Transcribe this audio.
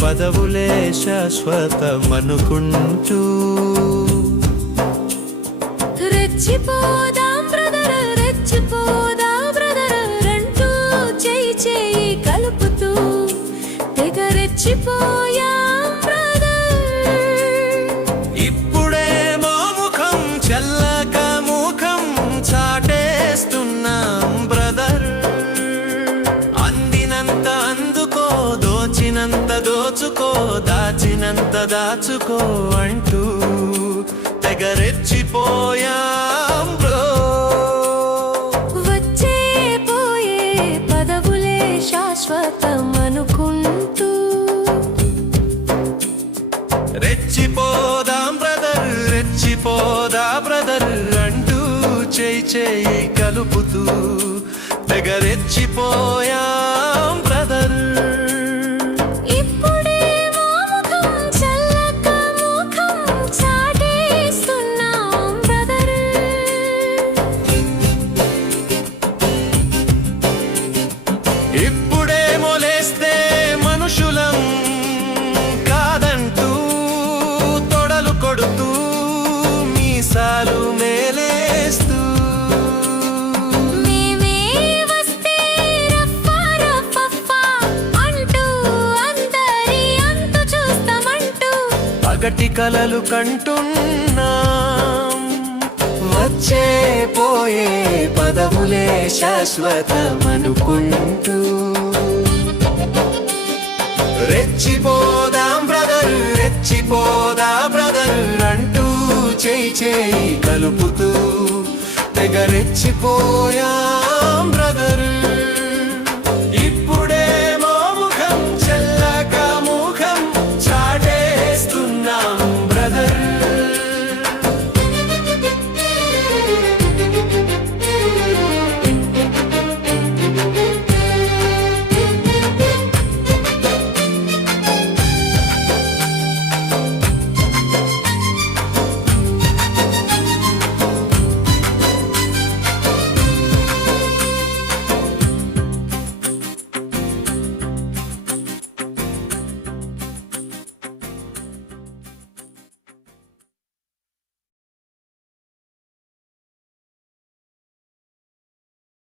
పదవులే శాశ్వతమనుకుంటూ. రెచ్చిపోదాం brother రెచ్చిపోదాం brother అంటూ చేయి చేయి కలుపుతూ తెగ రెచ్చిపోయాం దోచినంత దోచుకో దాచినంత దాచుకో అంటూ తెగరెచ్చిపోయాం వచ్చే పోయే పదవులే శాశ్వతం అనుకుంటూ రెచ్చిపోదాం బ్రదర్ రెచ్చిపోదా బ్రదర్ అంటూ చేయి చేయి కలుపుతూ తెగ పగటి కలలు కంటున్నాం. వచ్చే పోయే పదములే శాశ్వతమనుకుంటూ. రెచ్చిపోదాం బ్రదర్ రెచ్చిపోదా బ్రదర్ అంటూ చేయి చేయి కలుపుతూ తెగ రెచ్చిపోయా.